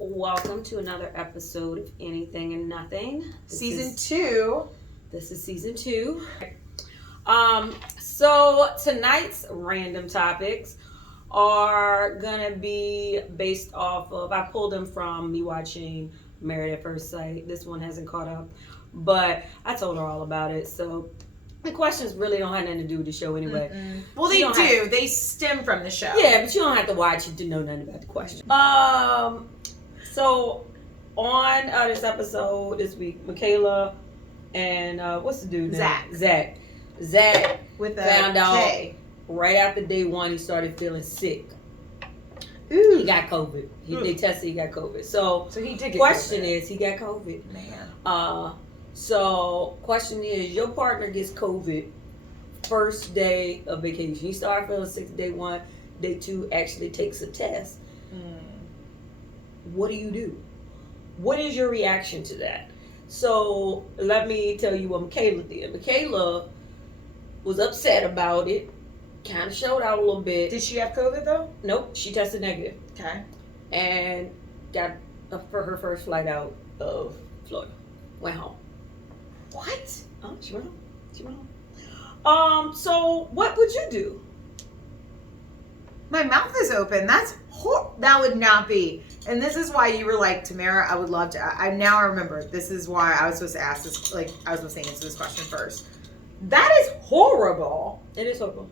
Welcome to another episode of Anything and Nothing. Season 2. This is season 2. So tonight's random topics are gonna be based off of, I pulled them from me watching Married at First Sight. This one hasn't caught up, but I told her all about it. So the questions really don't have nothing to do with the show anyway. Mm-mm. Well, they do. They stem from the show. Yeah, but you don't have to watch it to know nothing about the question. So on this episode this week, Michaela and what's the dude name? Zach With a found out K. right after day one he started feeling sick. Ooh. He got COVID. They tested he got COVID. So he did get question COVID. is he got COVID. Man. So question is your partner gets COVID first day of vacation. He started feeling sick day one, day two actually takes a test. What do you do? What is your reaction to that? So let me tell you what Michaela did. Michaela was upset about it, kind of showed out a little bit. Did she have COVID though? Nope, she tested negative. Okay. And got for her first flight out of Florida. Went home. What? Oh, she went home. So what would you do? My mouth is open. That would not be. And this is why you were like, Tamara, I would love to. I now remember. This is why I was supposed to ask this. Like, I was supposed to answer this question first. That is horrible. It is horrible.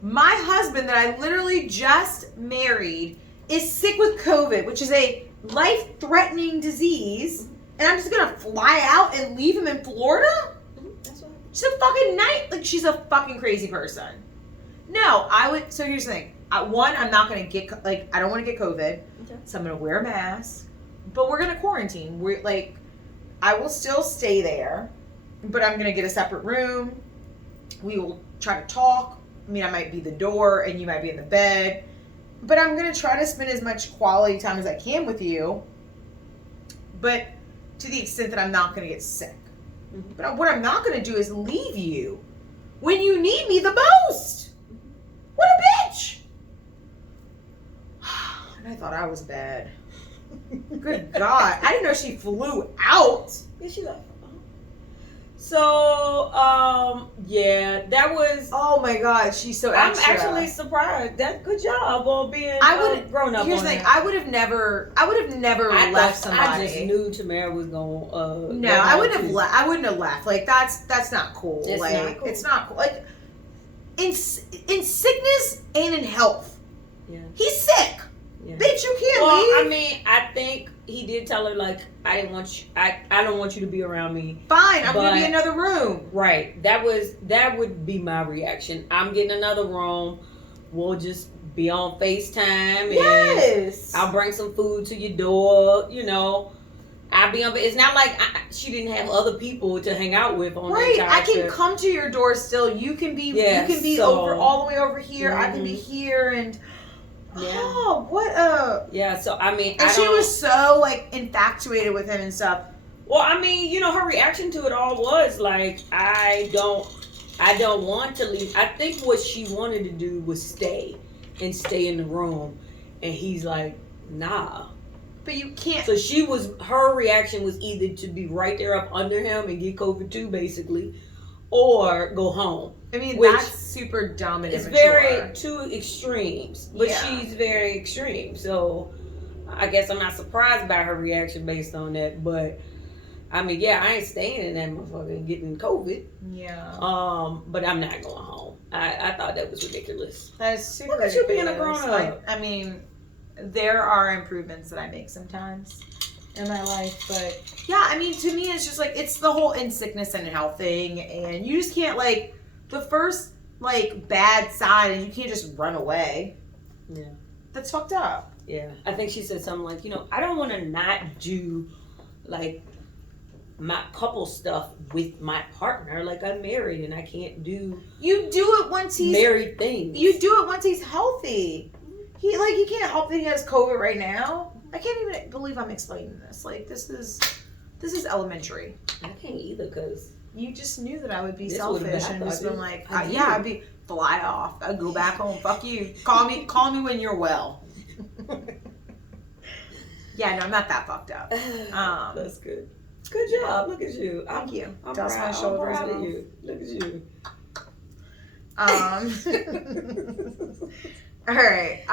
My husband that I literally just married is sick with COVID, which is a life-threatening disease. And I'm just going to fly out and leave him in Florida? That's right. She's a fucking she's a fucking crazy person. No, I would. So here's the thing. One, I'm not going to get, I don't want to get COVID. Okay. So I'm going to wear a mask. But we're going to quarantine. I will still stay there. But I'm going to get a separate room. We will try to talk. I mean, I might be the door and you might be in the bed. But I'm going to try to spend as much quality time as I can with you. But to the extent that I'm not going to get sick. Mm-hmm. But what I'm not going to do is leave you when you need me the most. What a bitch. And I thought I was bad. Good God. I didn't know she flew out. Yeah, she left. So, yeah, that was. Oh my God, she's so extra. I'm actually surprised. Good job on being grown up. Here's the thing. I would have never left somebody. I just knew Tamara was going. No, I wouldn't have left. Like that's not cool. It's not cool. Like in sickness and in health. Yeah. He's sick. Yeah. Bitch, you can't I leave. mean, I think he did tell her like, I didn't want you. I don't want you to be around me. Fine, I'm gonna be in another room. Right. That would be my reaction. I'm getting another room. We'll just be on FaceTime. Yes. And I'll bring some food to your door. You know, I'll be on. It's not like she didn't have other people to hang out with on right. the I can trip. come to your door still. You can be. Yeah, you can be over all the way over here. Mm-hmm. I can be here and. Yeah. Oh, what a... Yeah, so, I mean... And she was so, infatuated with him and stuff. Well, I mean, her reaction to it all was, I don't want to leave. I think what she wanted to do was stay in the room. And he's like, nah. But you can't... So her reaction was either to be right there up under him and get COVID too, basically, or go home. I mean, that's super dumb and immature. It's very two extremes, but she's very extreme. So I guess I'm not surprised by her reaction based on that. But I mean, yeah, I ain't staying in that motherfucker getting COVID. Yeah. But I'm not going home. I thought that was ridiculous. That is super ridiculous. Look at you being a grown up. I mean, there are improvements that I make sometimes in my life, but yeah, I mean, to me, it's just it's the whole in sickness and health thing, and you just can't the first bad sign is you can't just run away. Yeah, that's fucked up. Yeah, I think she said something like, I don't want to not do my couple stuff with my partner. I'm married and I can't do. You do it once he's married things. You do it once he's healthy. He can't help that he has COVID right now. I can't even believe I'm explaining this. This is elementary. I can't either because you just knew that I would be selfish and just been I'd be fly off. I'd go back home. Fuck you. Call me when you're well. Yeah, no, I'm not that fucked up. That's good. Good job. Look at you. Thank you. I'm Dust proud, my shoulders I'm proud of off. you. Look at you. All right.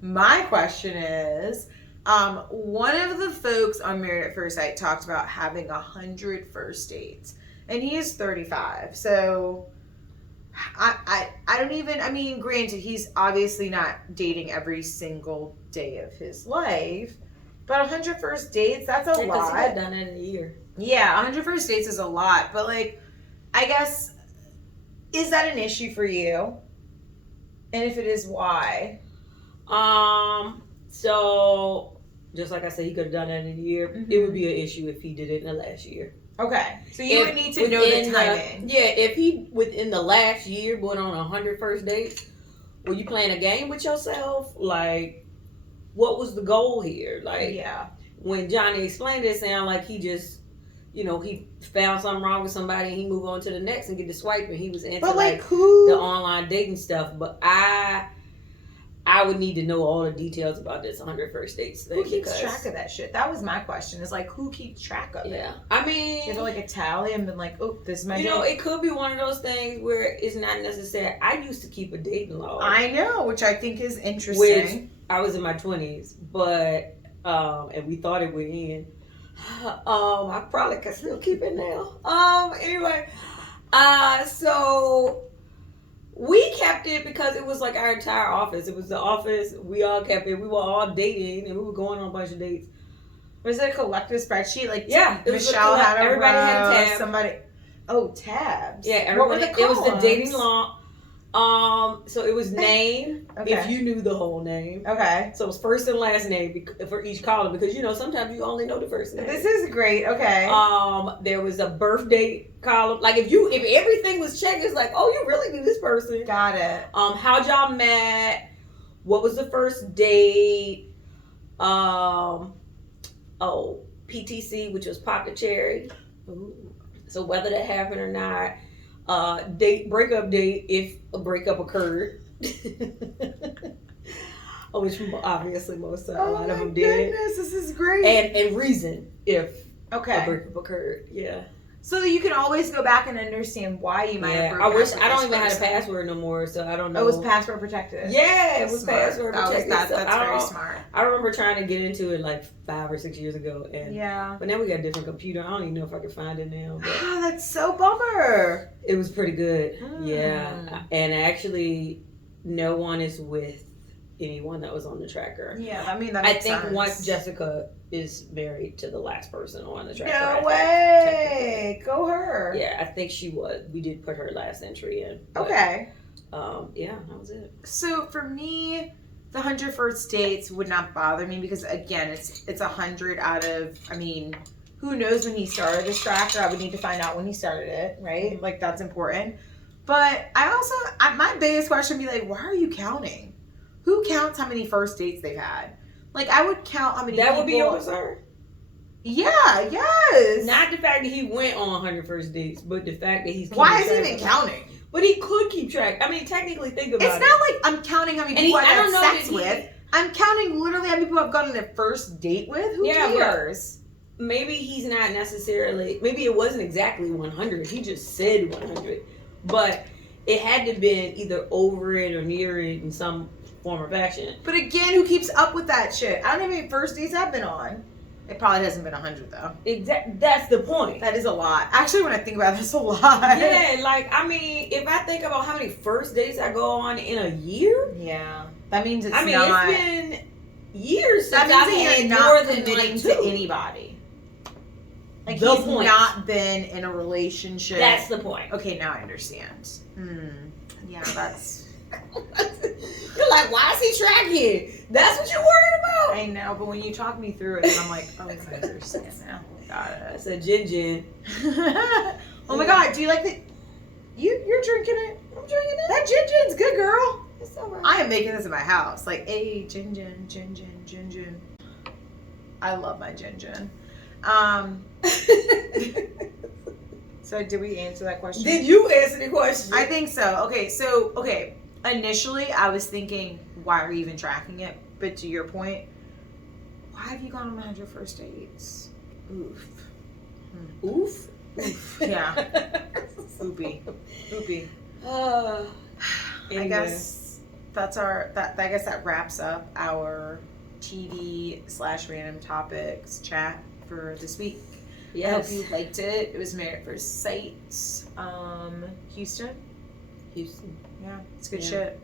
My question is, one of the folks on Married at First Sight talked about having 100 first dates, and he is 35. So, I don't even. I mean, granted, he's obviously not dating every single day of his life, but 100 first dates, that's a lot. He got done in a year. Yeah, 100 first dates is a lot, but like, I guess, is that an issue for you? And if it is, why? So just like I said, he could have done that in a year. Mm-hmm. It would be an issue if he did it in the last year. Okay, so you would need to know the timing. If he within the last year went on 100 first dates, were you playing a game with yourself? Like, what was the goal here? Like, yeah. When Johnny explained it, it sounded like he just, he found something wrong with somebody and he moved on to the next and get the swipe, and he was into the online dating stuff. But I would need to know all the details about this 100 first dates thing. Who keeps track of that shit? That was my question. Is like, who keeps track of it? Yeah, I mean, you have like a tally and been like, oh, this is my date. It could be one of those things where it's not necessary. I used to keep a dating log. I know, which I think is interesting. Which I was in my 20s, but and we thought it would end. I probably could still keep it now. Anyway, so we kept it because it was like our entire office. It was the office. We all kept it. We were all dating and we were going on a bunch of dates. Was it a collective spreadsheet? Like, yeah, Michelle had a everybody row, had a tab. Somebody, tabs. Yeah, everybody. What were the columns? It was the dating log. So it was name, Okay. if you knew the whole name. Okay. So it was first and last name for each column because sometimes you only know the first name. This is great. Okay. There was a birth date column. Like if everything was checked, it's like, oh, you really knew this person. Got it. How'd y'all met? What was the first date? PTC, which was pop the cherry. Ooh. So whether that happened or not. Breakup date if a breakup occurred. Which obviously a lot of them did. Goodness, this is great. And reason if a okay. breakup occurred. Yeah. So that you can always go back and understand why you might have broken up. I don't even have a password no more, so I don't know. It was password protected. Yeah, it was password protected. That's very smart. I remember trying to get into it like 5 or 6 years ago, and yeah. But now we got a different computer. I don't even know if I can find it now. Ah, that's so bummer. It was pretty good. Yeah, and actually, no one is with anyone that was on the tracker. Yeah, I mean that I makes think sense. Once Jessica is married to the last person on the tracker. No way! Go her. Yeah, I think she was. We did put her last entry in. But, okay. Yeah, that was it. So for me, the 100 first dates would not bother me because again, it's 100 out of. I mean, who knows when he started this tracker? I would need to find out when he started it, right? Like that's important. But my biggest question would be like, why are you counting? Who counts how many first dates they've had? Like, I would count how many That people... would be your concern? Yeah, yes. Not the fact that he went on 100 first dates, but the fact that he's... Why is he even counting? But he could keep track. I mean, technically, think about it. It's not like I'm counting how many people I've had sex with. I'm counting literally how many people I've gone on a first date with. Who cares? Maybe he's not necessarily... Maybe it wasn't exactly 100. He just said 100. But it had to have been either over it or near it in some... form or fashion. But again, who keeps up with that shit? I don't know how many first dates I've been on. It probably hasn't been 100 though. That's the point. That is a lot. Actually, when I think about it, that's a lot. Yeah, like I mean, if I think about how many first dates I go on in a year, yeah, that means it's. I mean, not, it's been years since I've had more than committing to anybody. Like the he's point. Not been in a relationship. That's the point. Okay, now I understand. Yeah, that's. You're like, why is he tracking? That's what you're worried about. I know, but when you talk me through it, I'm like, oh, I understand now. Got it. That's a gin. Oh my god, do you like the? You're drinking it. I'm drinking it. That gin's good, girl. It's alright. I am making this in my house. Like, hey, gin. I love my gin. So did we answer that question? Did you answer the question? I think so. Okay. Initially, I was thinking, why are you even tracking it? But to your point, Why have you gone on 100 first dates? Oof. Oof. Oof. Yeah. Oopie. Oopie. I Anyway. guess that's I guess that wraps up our TV/random topics chat for this week. Yes. I hope you liked it. It was Married at First Sight. Houston. Houston. Yeah, it's good Yeah. shit.